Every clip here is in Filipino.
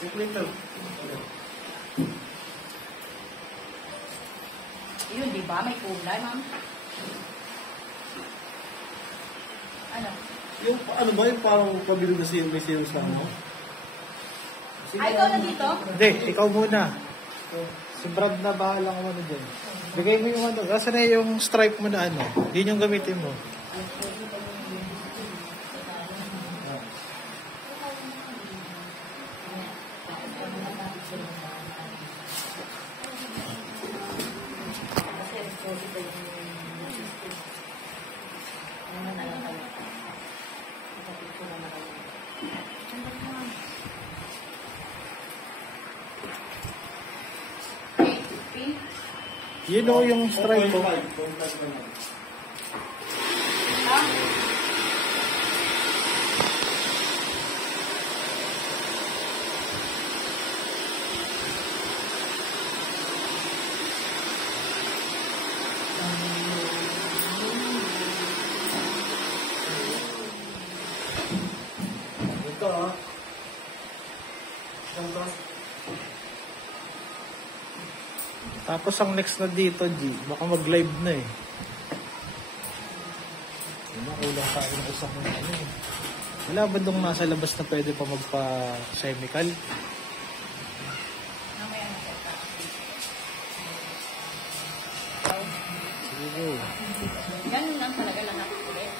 Ito. Yun, di ba? May kulay, ma'am. Ano? Yung ano ba yung parang pabili na siya may sales na ano? Ay, ikaw na dito? Hindi, ikaw muna. Si Brad na bahala ko ano dyan. Bigay mo yung ano. Kasi na yung stripe mo na ano. Yun yung gamitin mo. You know yung stripe ko. Ito ah. Tapos ang next na dito, G, baka mag-live na eh. Yun na, kulang tayo ng usap ng ano eh. Wala ba dong nasa labas na pwede pa magpa-chemical? Mamaya na po. Sige. Ganun lang talaga lahat ulit.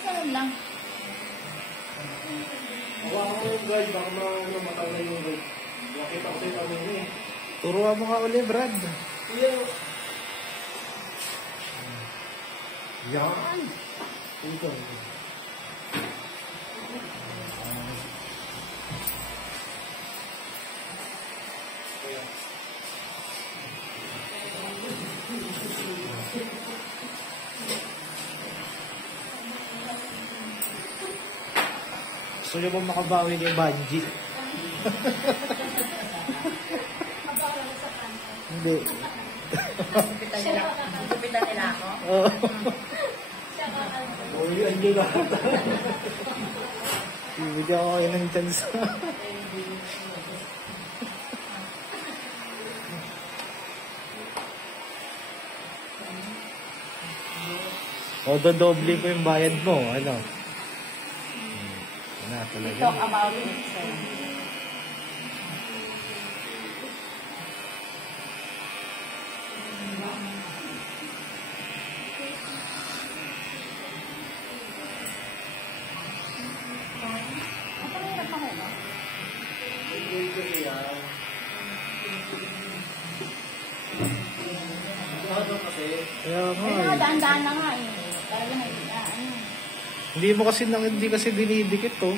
Ganun lang. Hawakan ko yung guide, baka matawala yung guide. Nakita ko sa'yo kami yun eh. Turuan mo nga ulit, Brad. Yeah. Yan. Ito. Gusto nyo ba makabawi ni Banji? Hindi. Gupitan nila ako. Oo. Ulian nyo na. Bibigyan ko kayo ng chance. O, dodoble ko yung bayad mo. Ano? Na talaga. Talk about it, sir. Kaya nga Kaya eh. daan-daan na nga eh. Talaga na ano. Hindi kasi dinidikit to.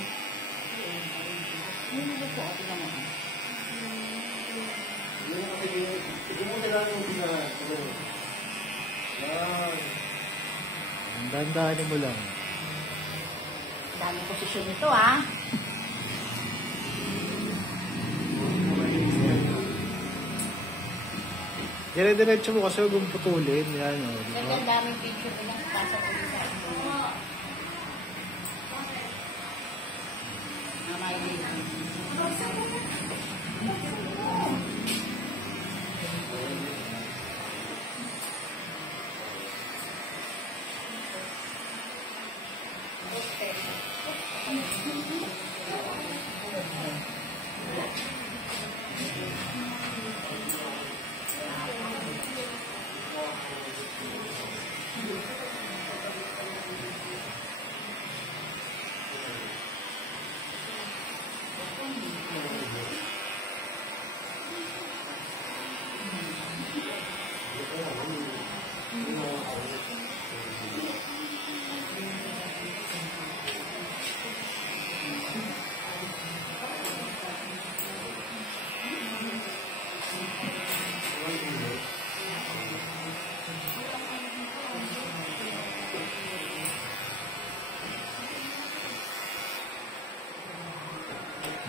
Hindi ko po ako naman. Ito mo kailangan yung binahan. Yan. Dandahanin mo lang. Daming posisyon nito ah. Dire-diretso mo kasi huwag mong putulin. Yan o. Di Kasi ba? ang daming picture na nasa ko sa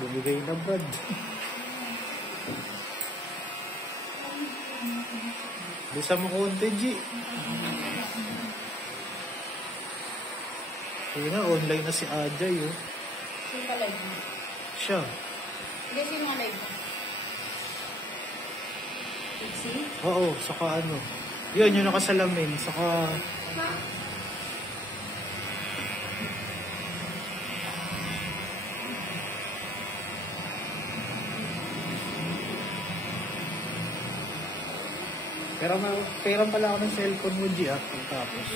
Bumigay na Brad. Bisa mo konti, G. Kaya na, online na si Ajay, oh. Sino ka live mo? Siya. Hindi, sino nga live mo? Pixie? Oo, saka ano. Yun, yung nakasalamin. Saka... Pero pera pala ako ng cellphone mo, G, pagkapos.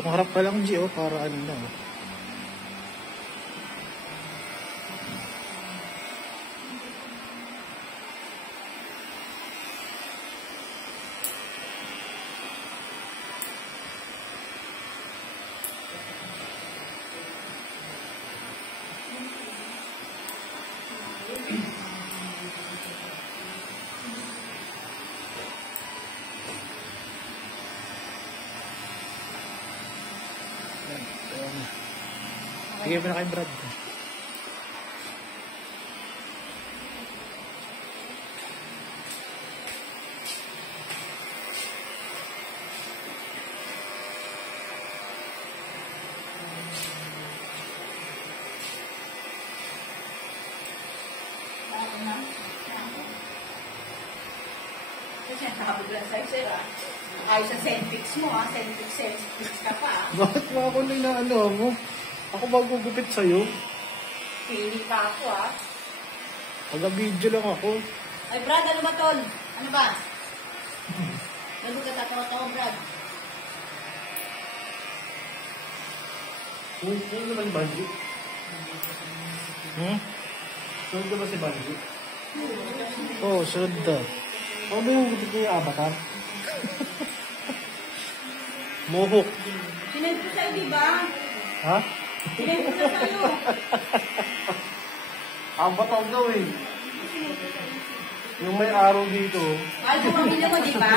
Tumarap ka lang, G, para ano na. Sige mo na kay Brad. Kasi ang nakabigla sa'yo, sir, ah. Ayos sa Centix mo, ah. Centix ka pa, ah. Bakit mo ako na ano mo? Ako ba gugupit sa'yo? Pili pa ako, ah. Pag-video lang ako. Ay, Brad, ano ba, tol? Ano ba? Ano ka tatawa-tawa, Brad? Ano naman si Banji? Sunod ka ba si Banji? Oo, sunod na. Ano ba yung gusto yung avatar? Mohok. Sinend ko sa'yo, di ba? Ha? Sinend ko na sa'yo. Avatar daw eh. Yung may araw dito. Mahal yung pamilya mo, di ba?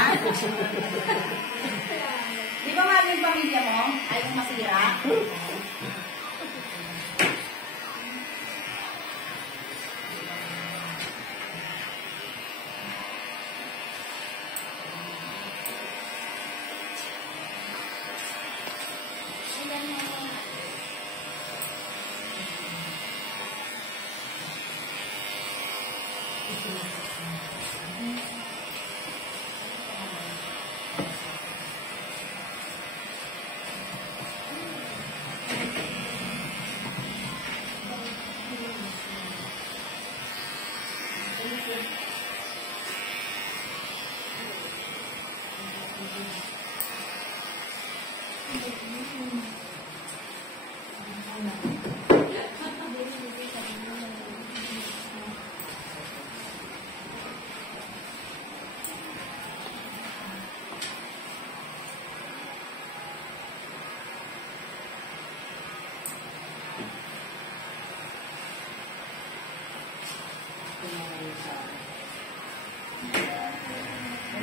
Di ba mahal yung pamilya mo? Ayaw mong masira?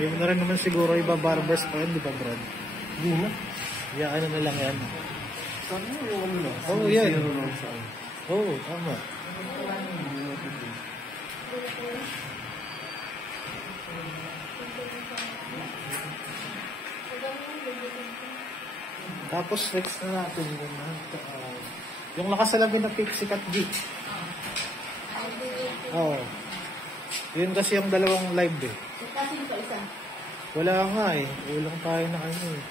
Hindi mo na rin naman siguro iba-barbers pa yun, di ba, Brad? Hindi na. Yeah, ano na lang yan. Sabi mo yung ano na. Oo, yan. Zero lang sa ano. Oo, tama. Tapos next na natin yung nakasalamin na Pixie Cat G. Oo. Yun kasi yung dalawang live eh. Kasi ito isa. Wala nga eh. Ulang tayo na ano eh.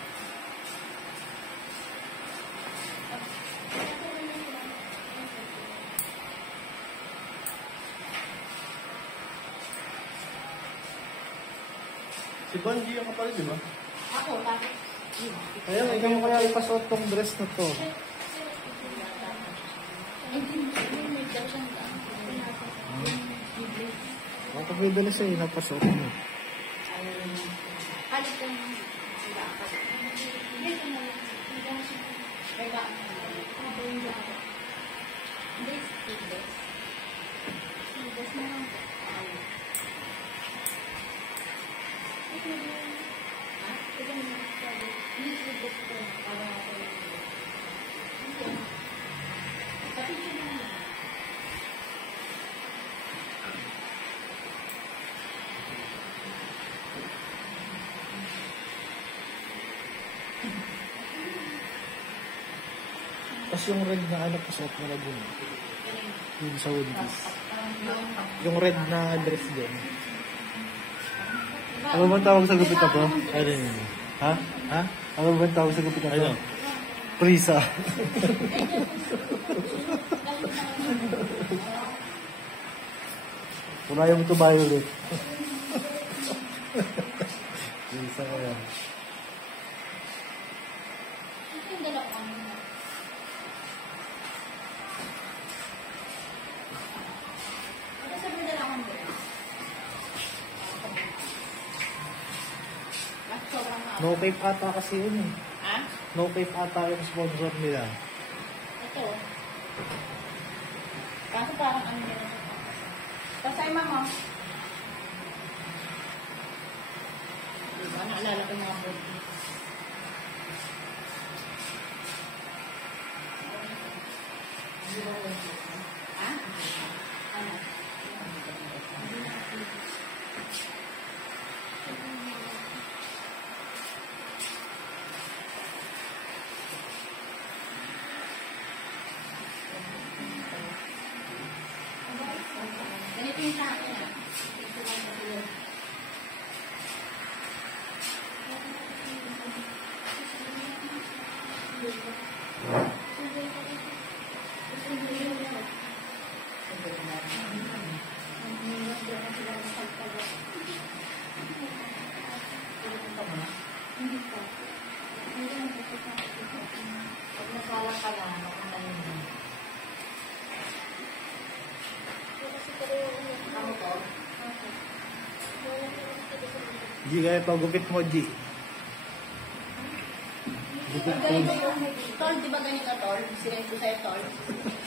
Si Banji yung kapal, di ba? Ako, tapos. Kaya ikaw mo kaya ipasuot tong dress na to. Pagkita na sa'yo, napasok mo. Halit ko yung sila. Hindi ko na lang. Kaya ba? Hindi. Seedless na lang. Tapos yung red na ano, pasuot mo na dun. Yung sa Wendy's. Yung red na dress dyan. Ano ba tawag sa gupit na to? Ano yun? Ha? Ha? Ano ba tawag sa gupit na to? Prisa. Kung ayaw mo ito violet. Prisa ka yan. Yung dalawang sabi dalawang No Cape ata kasi yun eh. ha? No Cape ata yung sponsor nila. Ito. Kaso parang ano nila. Pasay mama. Diba? Naalala ko yung mga birthday. Ha? Ano? Ganito yung sa akin ah. Ito lang sa tulog. Pag nasala ka lang, mapunta yun. Ano to? G, kaya pagupit mo, G. Gupit ko. Tol, di ba ganito, Tol? Sinend ko sa'yo, Tol.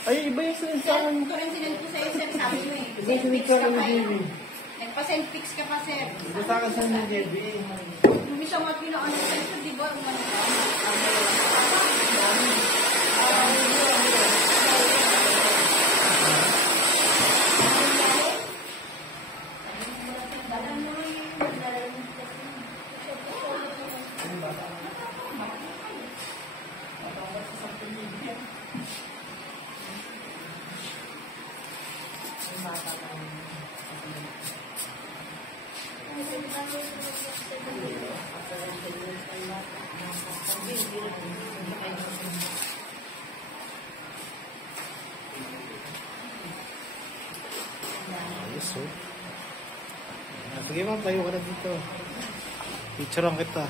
Ay, iba yung sinasama. Ito rin sinend ko sa'yo, sir. Sabi mo eh. Iba yung sinasama ni JB. Nagpa-send pics ka pa, sir. Iba sa akin sa ni JB. Hindi siya matpinaan ko sa'yo, di ba? Ayos, oh. Sige, ma'am, tayo ka na dito. Picturean kita.